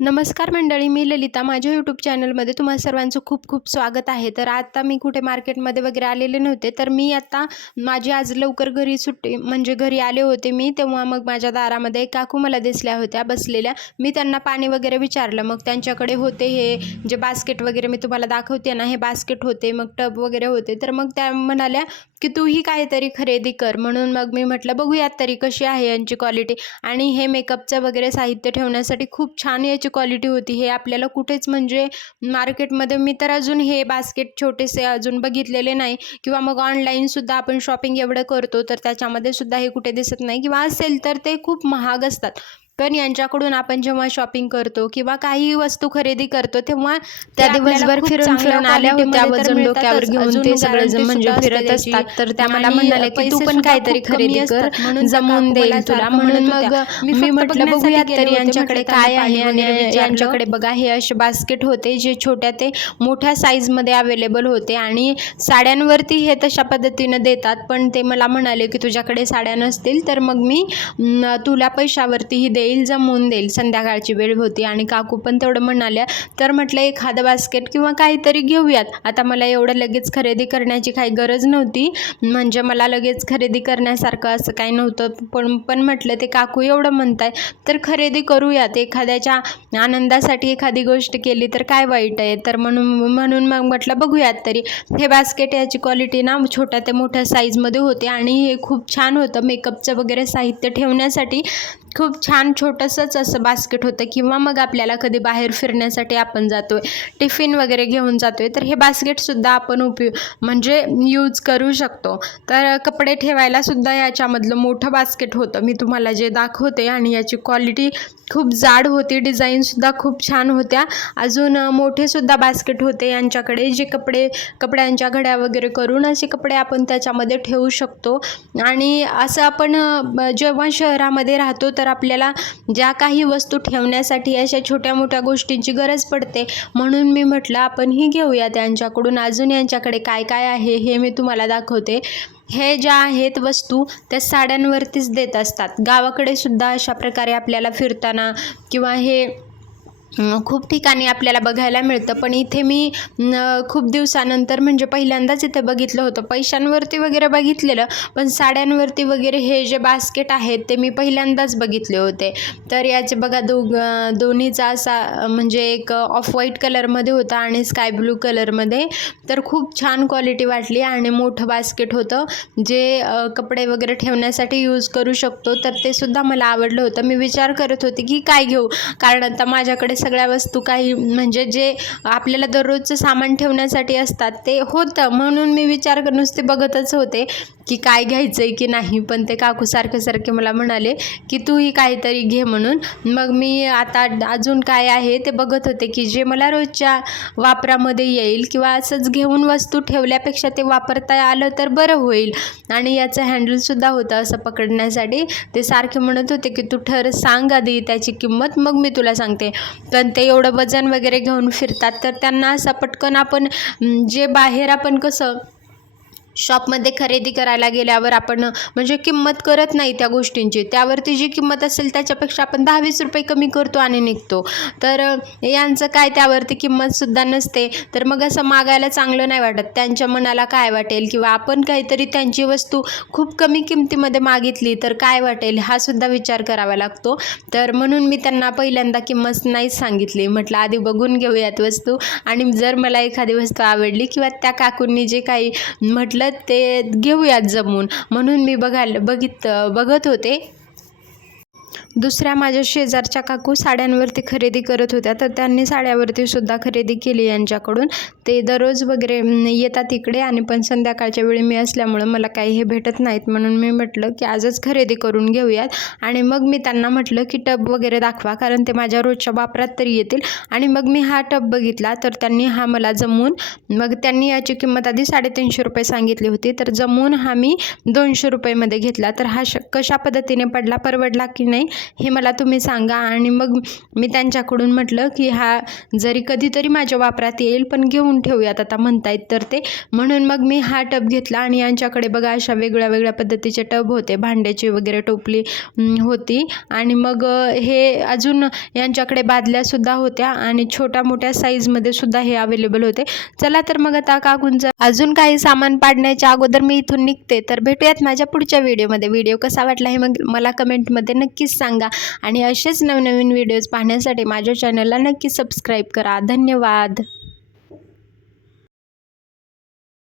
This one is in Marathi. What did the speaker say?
नमस्कार मंडळी मी ललिता. माझ्या यूट्यूब चॅनलमध्ये तुम्हा सर्वांचं खूप खूप स्वागत आहे. तर आता मी कुठे मार्केटमध्ये वगैरे आलेले नव्हते तर मी आता माझी आज लवकर घरी सुट्टी म्हणजे घरी आले होते मी तेव्हा मग माझ्या दारामध्ये एक काकू मला दिसल्या होत्या बसलेल्या. मी त्यांना पाणी वगैरे विचारलं. मग त्यांच्याकडे होते हे जे बास्केट वगैरे मी तुम्हाला दाखवते ना हे बास्केट होते मग टब वगैरे होते. तर मग त्या म्हणाल्या की तूही काहीतरी खरेदी कर. म्हणून मग मी म्हटलं बघूयात तरी कशी आहे यांची क्वालिटी आणि हे मेकअपचं वगैरे साहित्य ठेवण्यासाठी खूप छान याची क्वालिटी होती. हे आपल्याला कुठेच म्हणजे मार्केटमध्ये मी तर अजून हे बास्केट छोटेसे अजून बघितलेले नाही. किंवा मग ऑनलाईनसुद्धा आपण शॉपिंग एवढं करतो तर त्याच्यामध्ये सुद्धा हे कुठे दिसत नाही. किंवा असेल तर ते खूप महाग असतात. पण यांच्याकडून आपण जेव्हा शॉपिंग करतो किंवा काही वस्तू खरेदी करतो तेव्हा त्या दिवसभर फिरून फिरून आल्या होत्या वजन डोक्यावर. घेऊन ते सगळेजण म्हणजे फिरत असते असतात. तर त्या मला आणि म्हणाल्या की तू पण काहीतरी खरेदी कर जमवून देईल तुला म्हणून मग. मी म्हटलं बघूयात गेले तरी. यांच्याकडे काय आहे आणि. यांच्याकडे बघा हे असे बास्केट होते जे छोट्या ते मोठ्या साईजमध्ये अवेलेबल होते आणि साड्यांवरती हे तशा पद्धतीनं देतात पण ते मला म्हणाले की तुझ्याकडे साड्या नसतील तर मग मी तुला पैशावरतीही येईल जमवून देईल. संध्याकाळची वेळ होती आणि काकू पण तेवढं म्हणाल्या तर म्हटलं एखादं बास्केट किंवा काहीतरी घेऊयात. आता मला एवढं लगेच खरेदी करण्याची काही गरज नव्हती. म्हणजे मला लगेच खरेदी करण्यासारखं असं काही नव्हतं. पण पण म्हटलं ते काकू एवढं म्हणताय तर खरेदी करूयात. एखाद्याच्या आनंदासाठी एखादी गोष्ट केली तर काय वाईट आहे? तर म्हणून म्हणून मग म्हटलं बघूयात तरी. हे बास्केट याची क्वालिटी ना छोट्या ते मोठ्या साईजमध्ये होते आणि हे खूप छान होतं. मेकअपचं वगैरे साहित्य ठेवण्यासाठी खूप छान छोटंसंच असं बास्केट होतं किंवा मग आपल्याला कधी बाहेर फिरण्यासाठी आपण जातो आहे टिफिन वगैरे घेऊन जातो आहे तर हे बास्केटसुद्धा आपण उपयोग म्हणजे यूज करू शकतो. तर कपडे ठेवायलासुद्धा याच्यामधलं मोठं बास्केट होतं. मी तुम्हाला जे दाखवते आणि याची क्वालिटी खूप जाड होती डिझाईनसुद्धा खूप छान होत्या. अजून मोठेसुद्धा बास्केट होते यांच्याकडे जे कपडे कपड्यांच्या घड्या वगैरे करून असे कपडे आपण त्याच्यामध्ये ठेवू शकतो. आणि असं आपण जेव्हा शहरामध्ये राहतो तर तर आपल्याला ज्या काही वस्तू ठेवण्यासाठी अशा छोट्या मोठ्या गोष्टींची गरज पडते. म्हणून मी म्हटलं आपण ही घेऊया त्यांच्याकडून. अजून यांच्याकडे काय काय आहे हे मी तुम्हाला दाखवते. हे ज्या आहेत वस्तू त्या साड्यांवरतीच देत असतात. गावाकडे सुद्धा अशा प्रकारे आपल्याला फिरताना किंवा हे खूप ठिकाणी आपल्याला बघायला मिळतं. पण इथे मी खूप दिवसानंतर म्हणजे पहिल्यांदाच इथे बघितलं होतं. पैशांवरती वगैरे बघितलेलं पण साड्यांवरती वगैरे हे जे बास्केट आहेत ते मी पहिल्यांदाच बघितले होते. तर याचे बघा दो दोन्हीचा असा म्हणजे एक ऑफ व्हाईट कलरमध्ये होता आणि स्काय ब्लू कलरमध्ये तर खूप छान क्वालिटी वाटली आणि मोठं बास्केट होतं. जे कपडे वगैरे ठेवण्यासाठी यूज करू शकतो तर ते सुद्धा मला आवडलं होतं. मी विचार करत होते की काय घेऊ? कारण आता माझ्याकडे सगळ्या वस्तू काही म्हणजे जे आपल्याला दररोजचं सामान ठेवण्यासाठी असतात ते होतं. म्हणून मी विचार कर नुसते बघतच होते. की काय घ्यायचं आहे की नाही पण ते काकू सारखे सारखे मला म्हणाले की तूही काहीतरी घे म्हणून. मग मी आता अजून काय आहे ते बघत होते की जे मला रोजच्या वापरामध्ये येईल किंवा असंच घेऊन वस्तू ठेवल्यापेक्षा ते वापरता आलं तर बरं होईल. आणि याचं हँडलसुद्धा होतं असं पकडण्यासाठी. ते सारखे म्हणत होते की तू ठर सांग आधी त्याची किंमत मग मी तुला सांगते. पण ते एवढं वजन वगैरे घेऊन फिरतात तर त्यांना असं पटकन आपण जे बाहेर आपण कसं शॉपमध्ये खरेदी करायला गेल्यावर आपण म्हणजे किंमत करत नाही त्या गोष्टींची. त्यावरती जी किंमत असेल त्याच्यापेक्षा आपण दहा वीस रुपये कमी करतो आणि निघतो. तर यांचं काय त्यावरती किंमतसुद्धा नसते. तर मग असं मागायला चांगलं नाही वाटत. त्यांच्या मनाला काय वाटेल किंवा आपण काहीतरी त्यांची वस्तू खूप कमी किमतीमध्ये मागितली तर काय वाटेल हा सुद्धा विचार करावा लागतो. तर म्हणून मी त्यांना पहिल्यांदा किंमत नाहीच सांगितली. म्हटलं आधी बघून घेऊयात वस्तू. आणि जर मला एखादी वस्तू आवडली किंवा त्या काकूंनी जे काही म्हटलं ते घेऊयात जमून. म्हणून मी बघायला बघित बघत होते. दुसऱ्या माझ्या शेजारच्या काकू साड्यांवरती खरेदी करत होत्या तर त्यांनी साड्यावरती सुद्धा खरेदी केली यांच्याकडून. ते दररोज वगैरे येतात इकडे आणि पण संध्याकाळच्या वेळी मी असल्यामुळं मला काही हे भेटत नाहीत. म्हणून मी म्हटलं की आजच खरेदी करून घेऊयात. आणि मग मी त्यांना म्हटलं की टब वगैरे दाखवा कारण ते माझ्या रोजच्या वापरात तरी येतील. आणि मग मी हा टब बघितला तर त्यांनी हा मला जमवून मग त्यांनी याची किंमत आधी साडेतीनशे रुपये सांगितली होती. तर जमवून हा मी दोनशे रुपयेमध्ये घेतला. तर हा श कशा पद्धतीने पडला परवडला की नाही हे मला तुम्ही सांगा. आणि मग मी त्यांच्याकडून म्हटलं की हा जरी कधीतरी माझ्या वापरात येईल पण घेऊन करून ठेवूयात आता म्हणतायत तर ते. म्हणून मग मी हा टब घेतला आणि यांच्याकडे बघा अशा वेगळ्या वेगळ्या पद्धतीचे टब होते. भांड्याची वगैरे टोपली होती. आणि मग हे अजून यांच्याकडे बादल्यासुद्धा होत्या आणि छोट्या मोठ्या साईजमध्ये सुद्धा हे अवेलेबल होते. चला तर मग आता काकूंचं अजून काही सामान पाडण्याच्या अगोदर मी इथून निघते. तर भेटूयात माझ्या पुढच्या व्हिडिओमध्ये. व्हिडिओ कसा वाटला हे मग मला कमेंटमध्ये नक्कीच सांगा. आणि असेच नवनवीन व्हिडिओज पाहण्यासाठी माझ्या चॅनलला नक्की सबस्क्राईब करा. धन्यवाद.